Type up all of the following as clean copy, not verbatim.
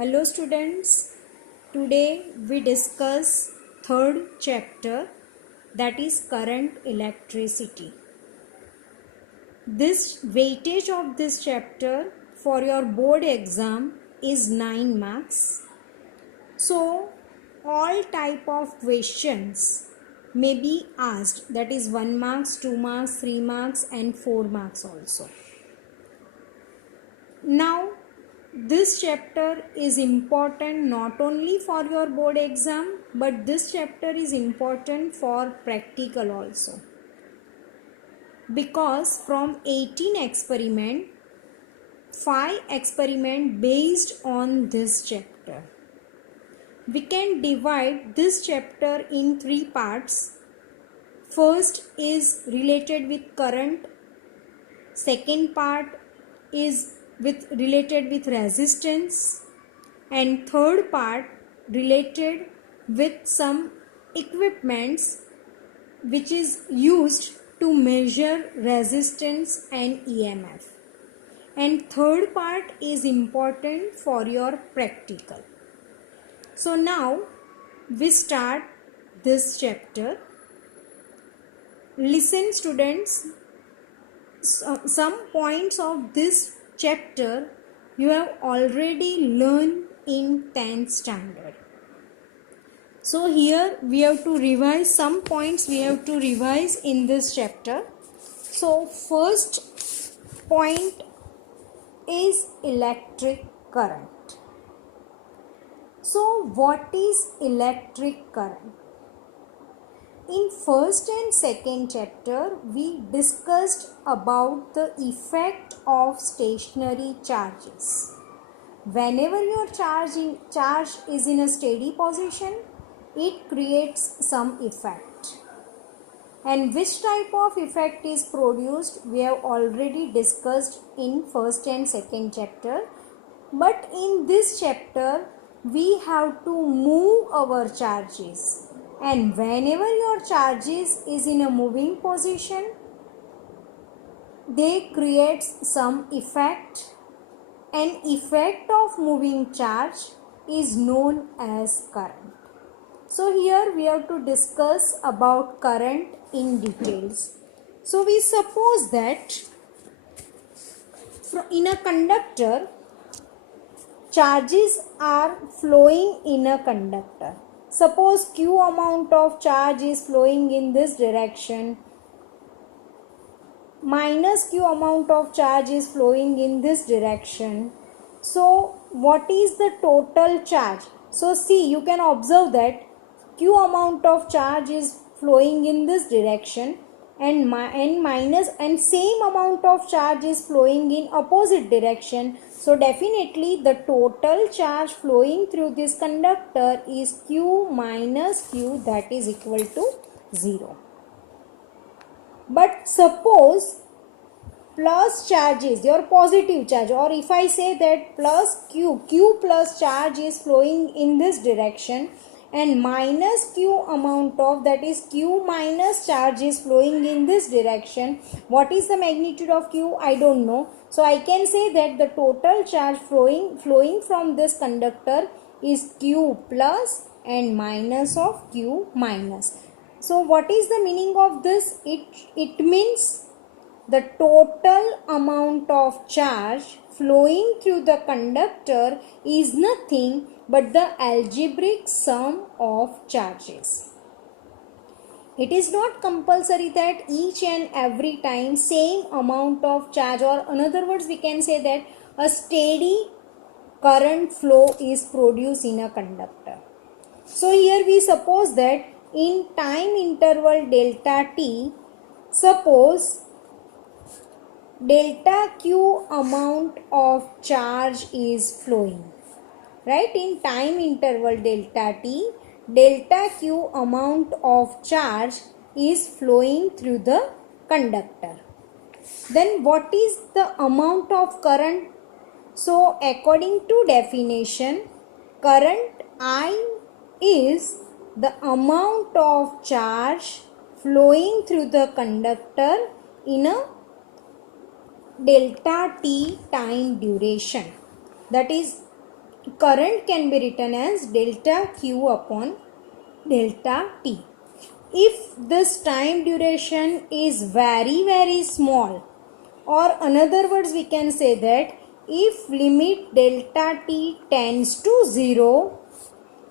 Hello students, today we discuss third chapter, that is current electricity. This weightage of this chapter for your board exam is 9 marks. So all type of questions may be asked, that is 1 marks, 2 marks, 3 marks and 4 marks also. Now this chapter is important not only for your board exam, but this chapter is important for practical also, because from 18 experiment 5 experiment based on this chapter. We can divide this chapter in 3 parts. First is related with current, second part is related with resistance, and third part related with some equipments which is used to measure resistance and EMF, and third part is important for your practical. So now we start this chapter. Listen students, some points of this chapter you have already learned in 10th standard. So here we have to revise some points we have to revise in this chapter. So first point is electric current. So what is electric current? In first and second chapter, we discussed about the effect of stationary charges. Whenever your charge is in a steady position, it creates some effect. And which type of effect is produced, we have already discussed in first and second chapter. But in this chapter, we have to move our charges. And whenever your charges is in a moving position, they create some effect. An effect of moving charge is known as current. So here we have to discuss about current in details. So we suppose that in a conductor, charges are flowing in a conductor. Suppose Q amount of charge is flowing in this direction, minus Q amount of charge is flowing in this direction. So what is the total charge? So see, you can observe that Q amount of charge is flowing in this direction, and minus and same amount of charge is flowing in opposite direction. So definitely the total charge flowing through this conductor is Q minus Q, that is equal to 0. But suppose plus charges, your positive charge, or if I say that plus Q plus charge is flowing in this direction, and minus Q amount of, that is Q minus charge is flowing in this direction. What is the magnitude of Q? I don't know. So I can say that the total charge flowing from this conductor is Q plus and minus of Q minus. So what is the meaning of this? It means the total amount of charge flowing through the conductor is nothing but the algebraic sum of charges. It is not compulsory that each and every time same amount of charge, or in other words we can say that a steady current flow is produced in a conductor. So here we suppose that in time interval delta t, suppose delta q amount of charge is flowing, right? In time interval delta t, delta q amount of charge is flowing through the conductor. Then what is the amount of current? So according to definition, current I is the amount of charge flowing through the conductor in a delta t time duration. That is current can be written as delta Q upon delta T. If this time duration is very small, or another words we can say that if limit delta T tends to 0,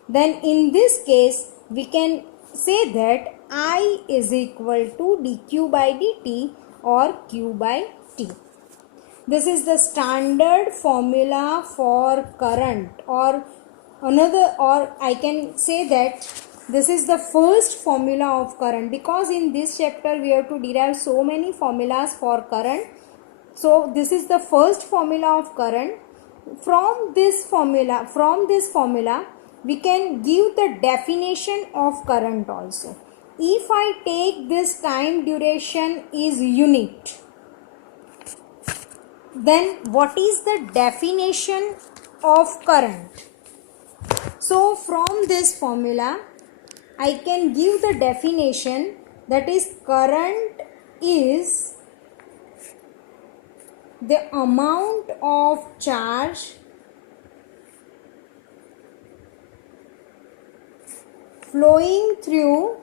then in this case we can say that I is equal to dq by dt or q by t. This is the standard formula for current, or I can say that this is the first formula of current, because in this chapter we have to derive so many formulas for current. So this is the first formula of current. From this formula we can give the definition of current also. If I take this time duration is unit, then what is the definition of current? So from this formula I can give the definition, that is current is the amount of charge flowing through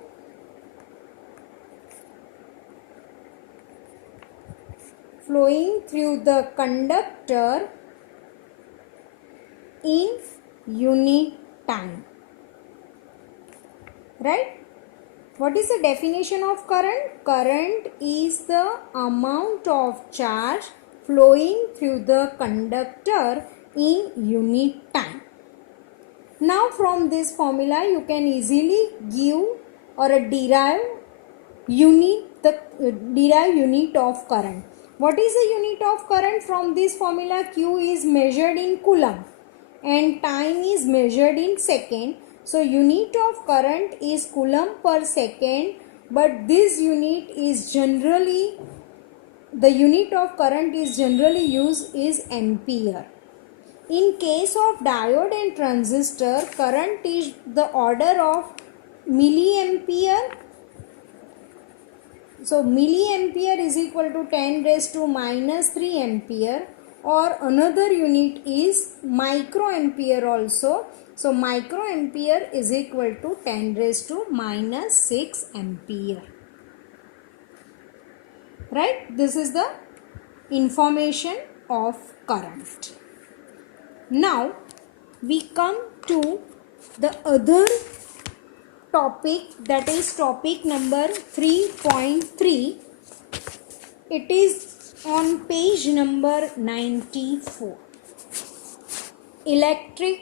the conductor in unit time. Right? What is the definition of current? Current is the amount of charge flowing through the conductor in unit time. Now from this formula you can easily give or derive unit of current. What is the unit of current? From this formula, Q is measured in coulomb and time is measured in second. So unit of current is coulomb per second, but this unit is generally, the unit of current is generally used is ampere. In case of diode and transistor, current is the order of milliampere. So milliampere is equal to 10 raised to minus 3 ampere, or another unit is microampere also. So microampere is equal to 10 raised to minus 6 ampere. Right? This is the information of current. Now we come to the other topic, that is topic number 3.3. It is on page number 94. Electric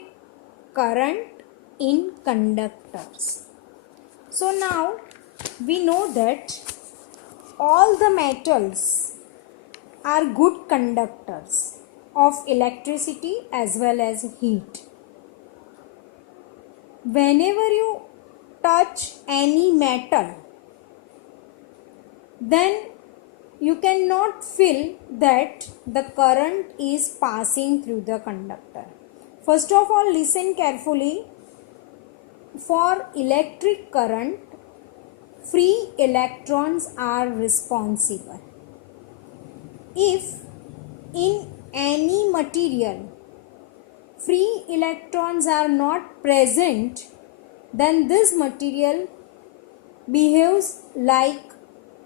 current in conductors. So now we know that all the metals are good conductors of electricity as well as heat. Whenever you touch any metal, then you cannot feel that the current is passing through the conductor. First of all, listen carefully. For electric current, free electrons are responsible. If in any material free electrons are not present, then this material behaves like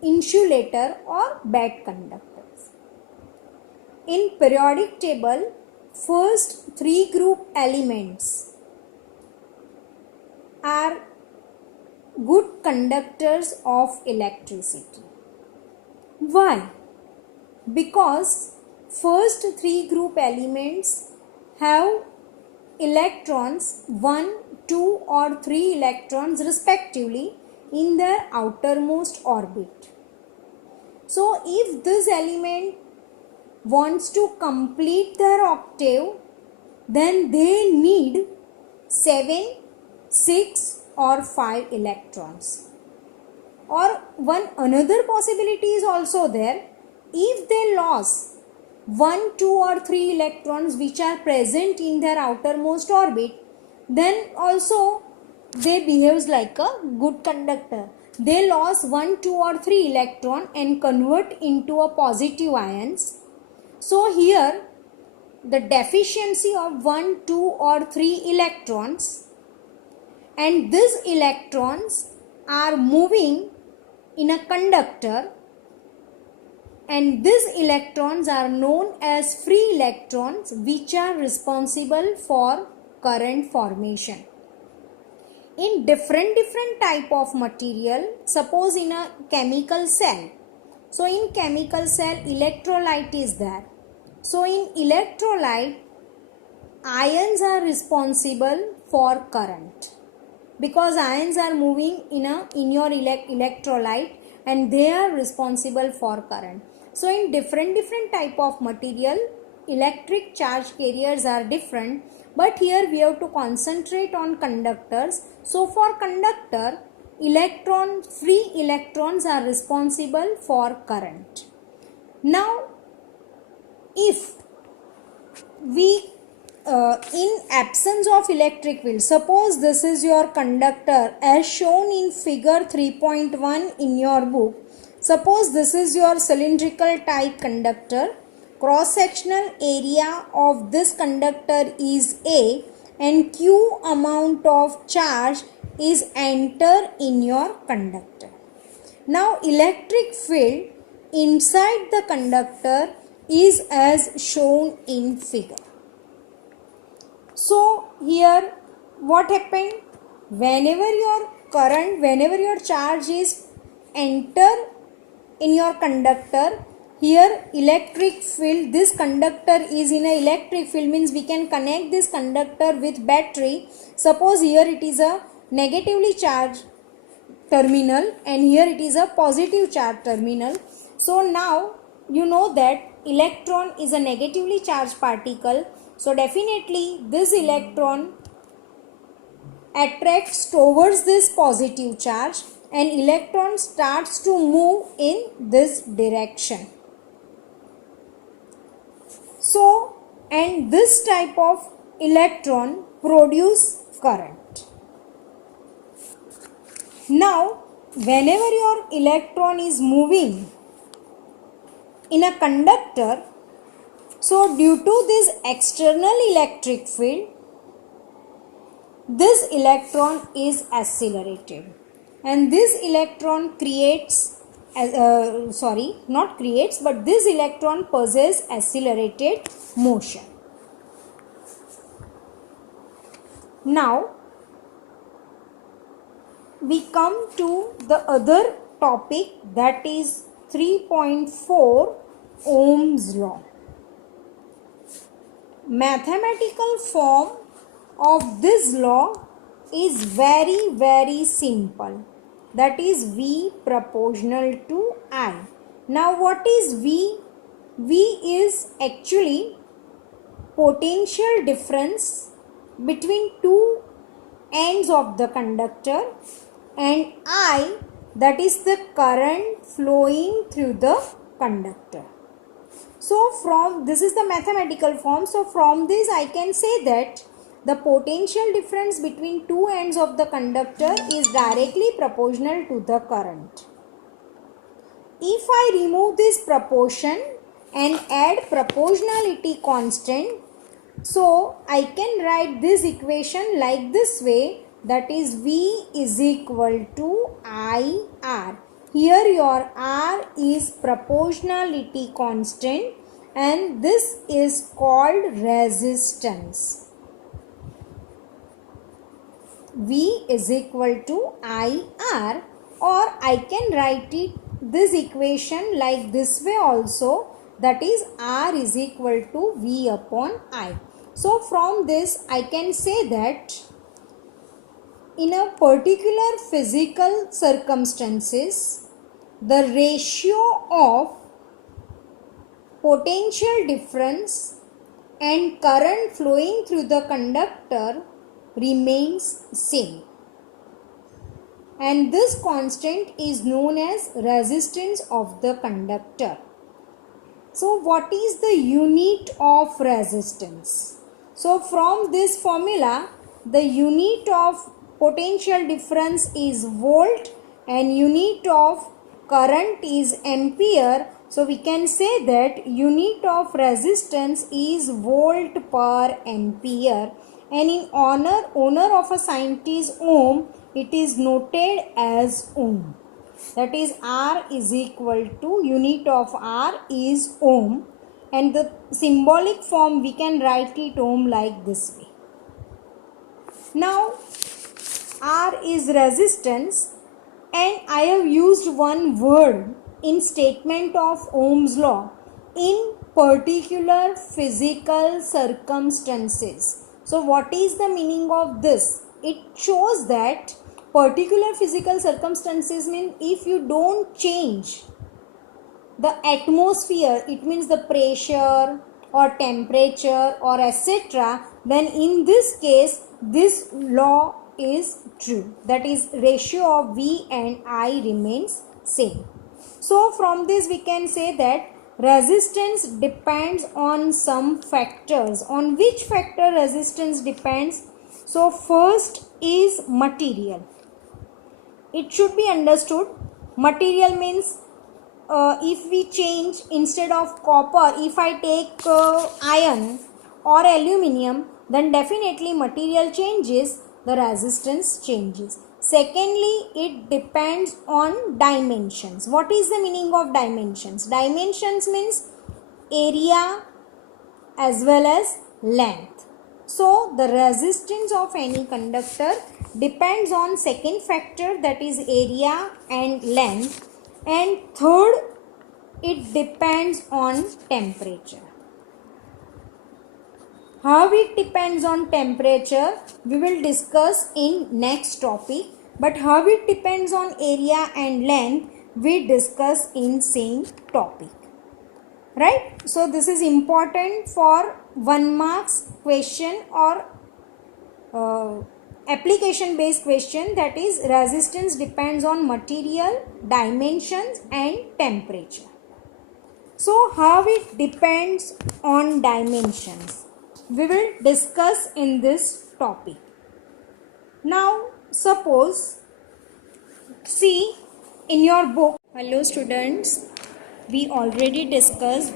insulator or bad conductors. In periodic table, first three group elements are good conductors of electricity. Why? Because first three group elements have electrons, 1, 2 or 3 electrons respectively in their outermost orbit. So if this element wants to complete their octave, then they need 7, 6 or 5 electrons. Or one another possibility is also there. If they lose 1, 2 or 3 electrons which are present in their outermost orbit, then also they behaves like a good conductor. They lost 1, 2 or 3 electron and convert into a positive ions. So here the deficiency of 1, 2 or 3 electrons, and these electrons are moving in a conductor, and these electrons are known as free electrons, which are responsible for current formation. In different type of material, suppose in a chemical cell. So in chemical cell, electrolyte is there. So in electrolyte, ions are responsible for current, because ions are moving in your electrolyte, and they are responsible for current. So in different type of material, electric charge carriers are different, but here we have to concentrate on conductors. So for conductor, free electrons are responsible for current. Now if we in absence of electric field, suppose this is your conductor as shown in figure 3.1 in your book. Suppose this is your cylindrical type conductor. Cross sectional area of this conductor is A, and Q amount of charge is enter in your conductor. Now electric field inside the conductor is as shown in figure. So here what happened? Whenever your charge is enter in your conductor, here electric field, this conductor is in a electric field, means we can connect this conductor with battery. Suppose here it is a negatively charged terminal and here it is a positive charged terminal. So now you know that electron is a negatively charged particle. So definitely this electron attracts towards this positive charge, and electron starts to move in this direction. So, and this type of electron produce current. Now, whenever your electron is moving in a conductor, so due to this external electric field, this electron is accelerated, and this electron this electron possesses accelerated motion. Now we come to the other topic, that is 3.4 Ohm's law. Mathematical form of this law is very simple, that is V proportional to I. Now what is V? V is actually potential difference between two ends of the conductor, and I, that is the current flowing through the conductor. So this is the mathematical form. So from this I can say that the potential difference between two ends of the conductor is directly proportional to the current. If I remove this proportion and add proportionality constant, so I can write this equation like this way, that is V is equal to IR. Here your R is proportionality constant and this is called resistance. V is equal to IR, or I can write this equation like this way also, that is R is equal to V upon I. So from this I can say that in a particular physical circumstances, the ratio of potential difference and current flowing through the conductor remains same, and this constant is known as resistance of the conductor. So what is the unit of resistance? So from this formula, the unit of potential difference is volt and unit of current is ampere. So we can say that unit of resistance is volt per ampere, and in honor of a scientist ohm, it is noted as ohm. That is, R is equal to, unit of R is ohm, and the symbolic form we can write it ohm like this way. Now R is resistance, and I have used one word in statement of Ohm's law, in particular physical circumstances. So what is the meaning of this? It shows that particular physical circumstances mean if you don't change the atmosphere, it means the pressure or temperature or etc., then in this case this law is true, that is ratio of V and I remains same. So from this we can say that resistance depends on some factors. On which factor resistance depends? So first is material. It should be understood, material means if we change, instead of copper, if I take iron or aluminium, then definitely material changes, the resistance changes. Secondly, it depends on dimensions. What is the meaning of dimensions? Dimensions means area as well as length. So the resistance of any conductor depends on second factor, that is area and length, and third, it depends on temperature. How it depends on temperature we will discuss in next topic, but how it depends on area and length we discuss in same topic. Right? So this is important for 1 marks question or application based question, that is resistance depends on material, dimensions and temperature. So how it depends on dimensions we will discuss in this topic. Now suppose, see in your book, hello students, we already discussed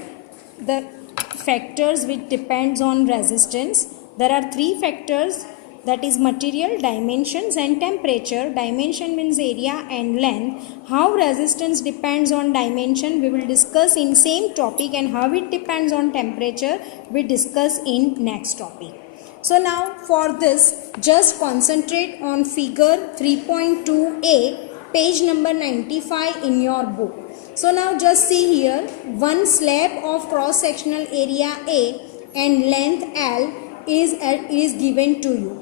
the factors which depends on resistance. There are 3 factors, that is material, dimensions and temperature. Dimension means area and length. How resistance depends on dimension we will discuss in same topic, and how it depends on temperature we discuss in next topic. So now for this, just concentrate on figure 3.2a, page number 95 in your book. So now just see here, one slab of cross sectional area A and length L is given to you.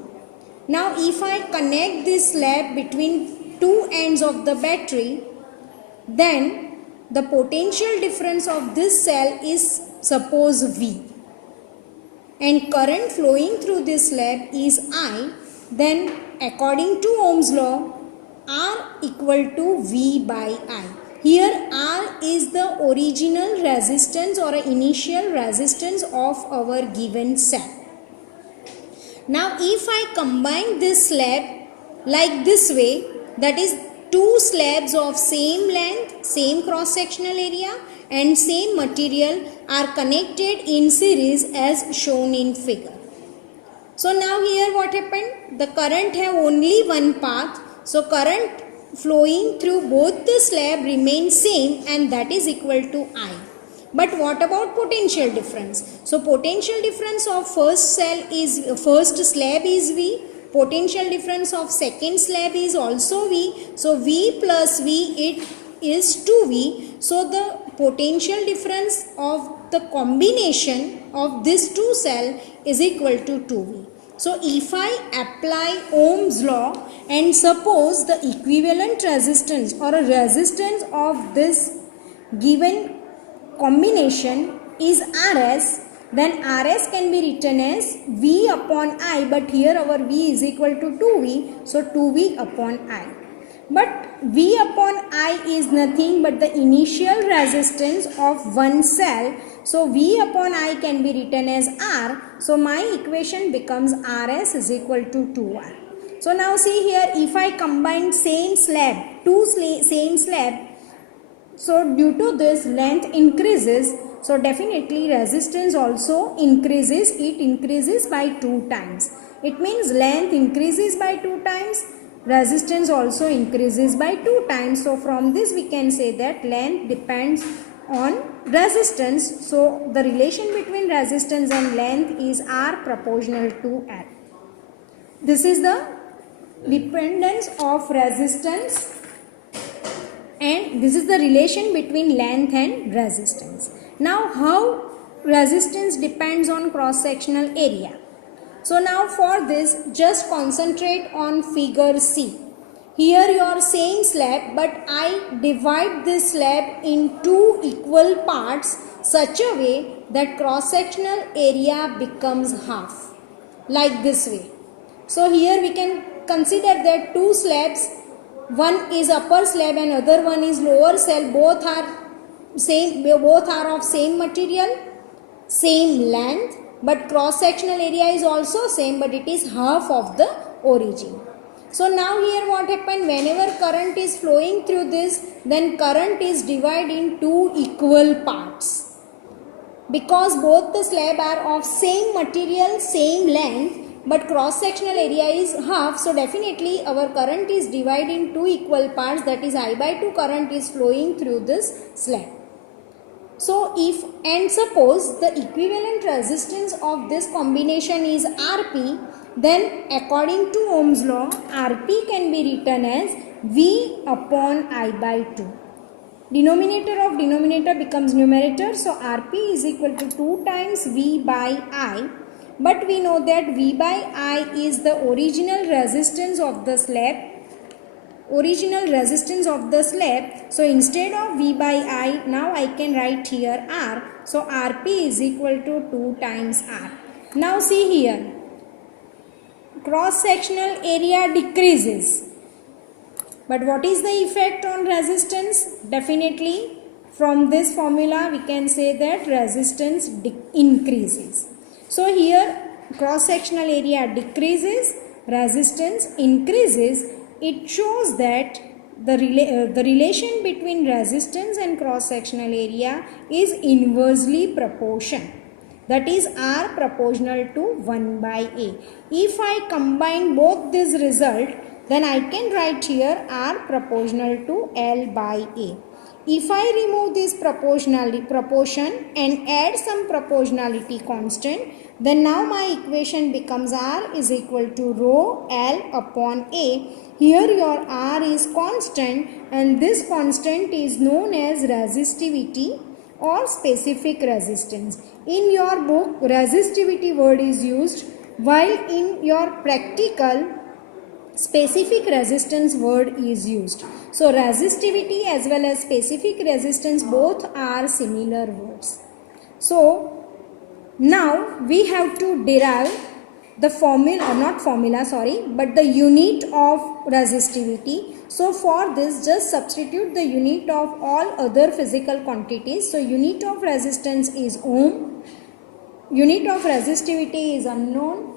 Now if I connect this slab between two ends of the battery, then the potential difference of this cell is suppose V, and current flowing through this slab is I, then according to Ohm's law, R equal to V by I. Here R is the original resistance or initial resistance of our given cell. Now if I combine this slab like this way, that is two slabs of same length, same cross sectional area and same material are connected in series as shown in figure. So now here what happened? The current have only one path. So current flowing through both the slab remains same, and that is equal to I. But what about potential difference? So potential difference of first slab is V. Potential difference of second slab is also V. So V plus V, it is 2V. So the potential difference of the combination of this two cell is equal to 2V. So if I apply Ohm's law and suppose the equivalent resistance or a resistance of this given combination is Rs, then Rs can be written as V upon I, but here our V is equal to 2V, so 2V upon I. But V upon I is nothing but the initial resistance of one cell, so V upon I can be written as R, so my equation becomes Rs is equal to 2R. So now see here, if I combine same slab, same slab, So due to this length increases, so definitely resistance also increases. It increases by 2 times. It means length increases by 2 times, resistance also increases by 2 times. So from this we can say that length depends on resistance. So the relation between resistance and length is R proportional to L. This is the dependence of resistance, and this is the relation between length and resistance. Now how resistance depends on cross sectional area. So now for this, just concentrate on figure C. Here you are same slab, but I divide this slab in 2 equal parts such a way that cross sectional area becomes half, like this way. So here we can consider that 2 slabs, one is upper slab and other one is lower slab, both are of same material, same length, but cross sectional area is also same, but it is half of the origin. So now here what happened, whenever current is flowing through this, then current is divided in 2 equal parts. Because both the slab are of same material, same length, but cross sectional area is half, so definitely our current is divided in 2 equal parts, that is I by 2 current is flowing through this slab. So if and suppose the equivalent resistance of this combination is Rp, then according to Ohm's law, Rp can be written as V upon I by 2. Denominator of denominator becomes numerator, so Rp is equal to 2 times V by I. But we know that V by I is the original resistance of the slab. So instead of V by I, now I can write here R. So Rp is equal to 2 times R. Now see here, cross sectional area decreases. But what is the effect on resistance? Definitely from this formula we can say that resistance increases. So here cross sectional area decreases, resistance increases. It shows that the relation between resistance and cross sectional area is inversely proportional. That is R proportional to 1 by A. If I combine both this result, then I can write here R proportional to L by A. If I remove this proportion and add some proportionality constant, then now my equation becomes R is equal to rho L upon A. Here your R is constant, and this constant is known as resistivity or specific resistance. In your book, resistivity word is used, while in your practical, specific resistance word is used. So resistivity as well as specific resistance both are similar words. So now we have to derive the but the unit of resistivity. So for this, just substitute the unit of all other physical quantities. So unit of resistance is ohm, unit of resistivity is unknown,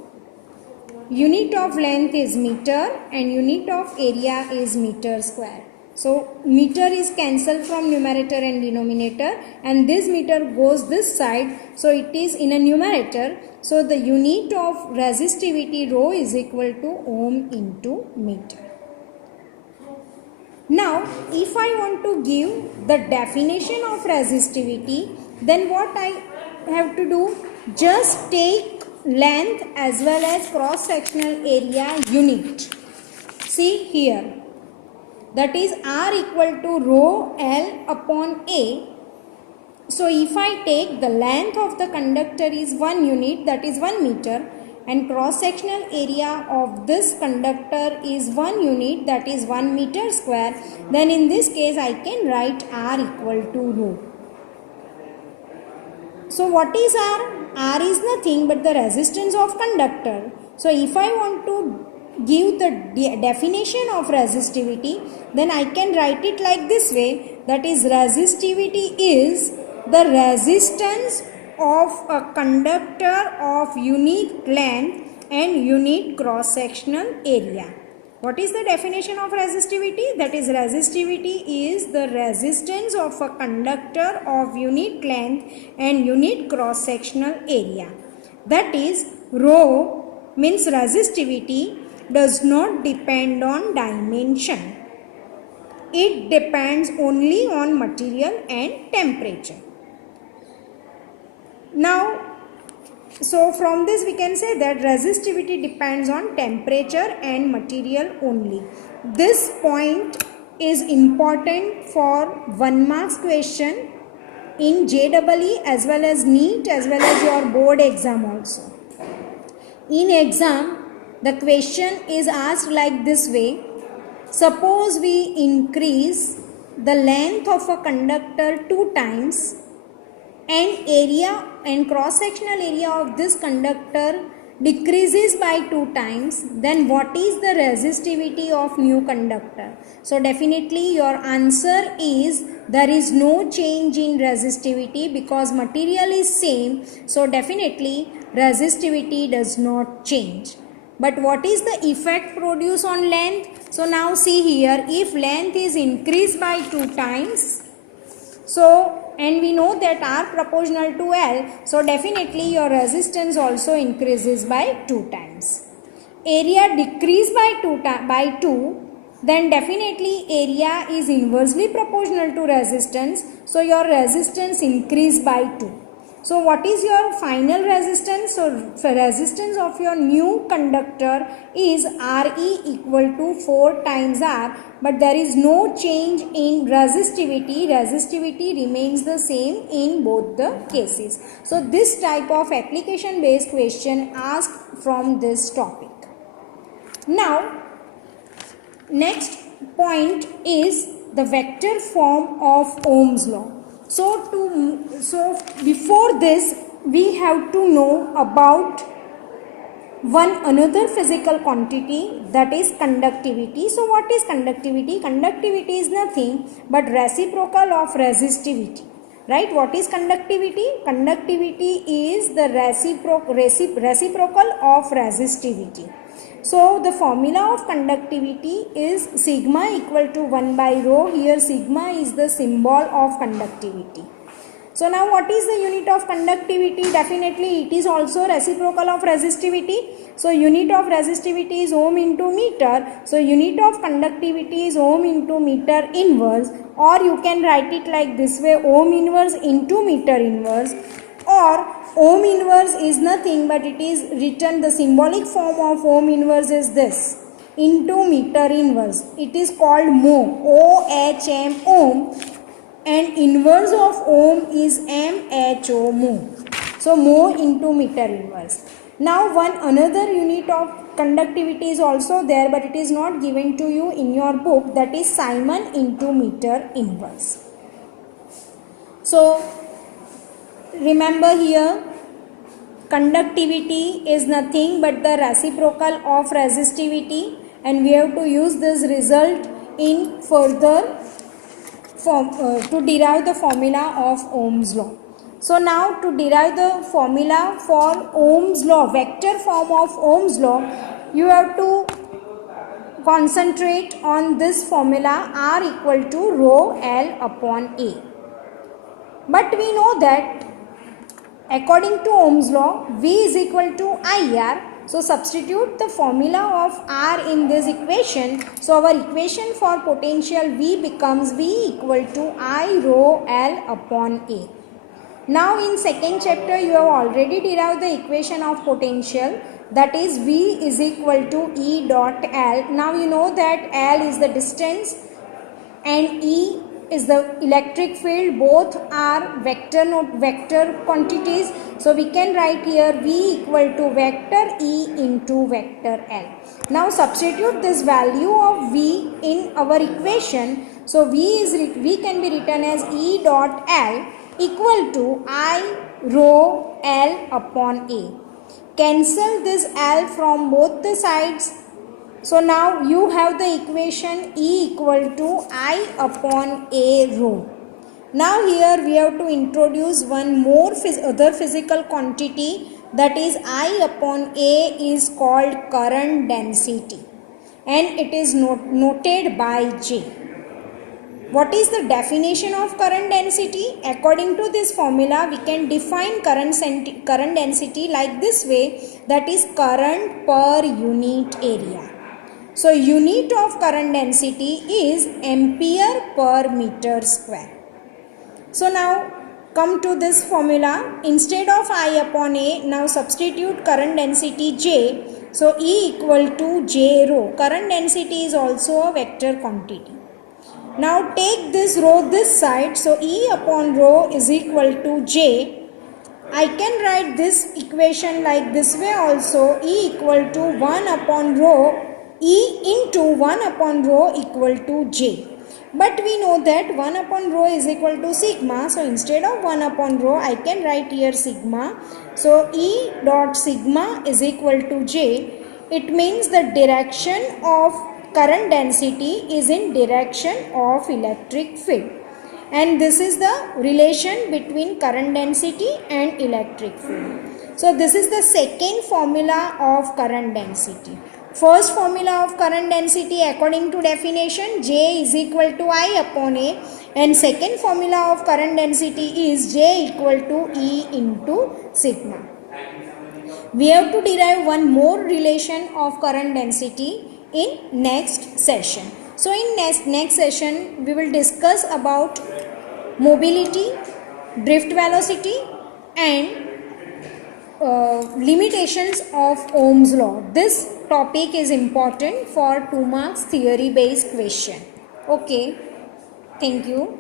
unit of length is meter, and unit of area is meter square. So meter is cancelled from numerator and denominator, and this meter goes this side, so it is in a numerator. So the unit of resistivity rho is equal to ohm into meter. Now if I want to give the definition of resistivity, then what I have to do, just take length as well as cross sectional area unit. See here, that is R equal to rho L upon A. So if I take the length of the conductor is 1 unit, that is 1 meter, and cross sectional area of this conductor is 1 unit, that is 1 meter square, then in this case I can write R equal to rho. So what is R? R is nothing but the resistance of conductor. So if I want to give the definition of resistivity, then I can write it like this way, that is resistivity is the resistance of a conductor of unique length and unique cross sectional area. What is the definition of resistivity? That is, resistivity is the resistance of a conductor of unit length and unit cross sectional area. That is, rho means resistivity does not depend on dimension. It depends only on material and temperature. Now, so from this we can say that resistivity depends on temperature and material only. This point is important for 1 marks question in JEE as well as NEET as well as your board exam also. In exam, the question is asked like this way. Suppose we increase the length of a conductor 2 times and area and cross sectional area of this conductor decreases by 2 times, then what is the resistivity of new conductor? So definitely your answer is there is no change in resistivity because material is same, so definitely resistivity does not change. But what is the effect produced on length? So now see here, if length is increased by 2 times, so and we know that R proportional to L, so definitely your resistance also increases by 2 times. Area decrease by 2, then definitely area is inversely proportional to resistance, so your resistance increase by 2. So what is your final resistance? So resistance of your new conductor is Re equal to 4 times R, but there is no change in resistivity. Resistivity remains the same in both the cases. So this type of application based question asked from this topic. Now next point is the vector form of Ohm's law. So before this we have to know about one another physical quantity, that is conductivity. So what is conductivity? Conductivity is nothing but reciprocal of resistivity. Right? What is conductivity? Conductivity is the reciprocal of resistivity. So the formula of conductivity is sigma equal to 1 by rho. Here sigma is the symbol of conductivity. So now what is the unit of conductivity? Definitely it is also reciprocal of resistivity. So unit of resistivity is ohm into meter. So unit of conductivity is ohm into meter inverse, or you can write it like this way, ohm inverse into meter inverse, or ohm inverse is nothing but it is written, the symbolic form of ohm inverse is this, into meter inverse. It is called mho, O-H-M, ohm, and inverse of ohm is M-H-O, mho. So mho into meter inverse. Now one another unit of conductivity is also there, but it is not given to you in your book, that is Simon into meter inverse. So remember here, conductivity is nothing but the reciprocal of resistivity, and we have to use this result in further to derive the formula of Ohm's law. So now to derive the formula for Ohm's law, vector form of Ohm's law, you have to concentrate on this formula, R equal to rho L upon A. But we know that according to Ohm's law, V is equal to IR. So substitute the formula of R in this equation. So our equation for potential V becomes V equal to I rho L upon A. Now in second chapter you have already derived the equation of potential, that is V is equal to E dot L. Now you know that L is the distance and E is the electric field. Both are vector quantities. So we can write here V equal to vector E into vector L. Now substitute this value of V in our equation. So V can be written as E dot L equal to I rho L upon A. Cancel this L from both the sides. So now you have the equation E equal to I upon A rho. Now here we have to introduce one more other physical quantity, that is I upon A is called current density. and it is noted by J. What is the definition of current density? According to this formula, we can define current density like this way, that is current per unit area. So unit of current density is ampere per meter square. So now come to this formula. Instead of I upon A, now substitute current density J. So E equal to J rho. Current density is also a vector quantity. Now take this rho this side. So E upon rho is equal to J. I can write this equation like this way also. E equal to 1 upon rho. E into 1 upon rho equal to J. But we know that 1 upon rho is equal to sigma. So instead of 1 upon rho, I can write here sigma. So E dot sigma is equal to J. It means the direction of current density is in direction of electric field. And this is the relation between current density and electric field. So this is the second formula of current density. First formula of current density according to definition, J is equal to I upon A, and second formula of current density is J equal to E into sigma. We have to derive one more relation of current density in next session. So in next session we will discuss about mobility, drift velocity and limitations of Ohm's law. This topic is important for 2 marks theory based question. Okay, thank you.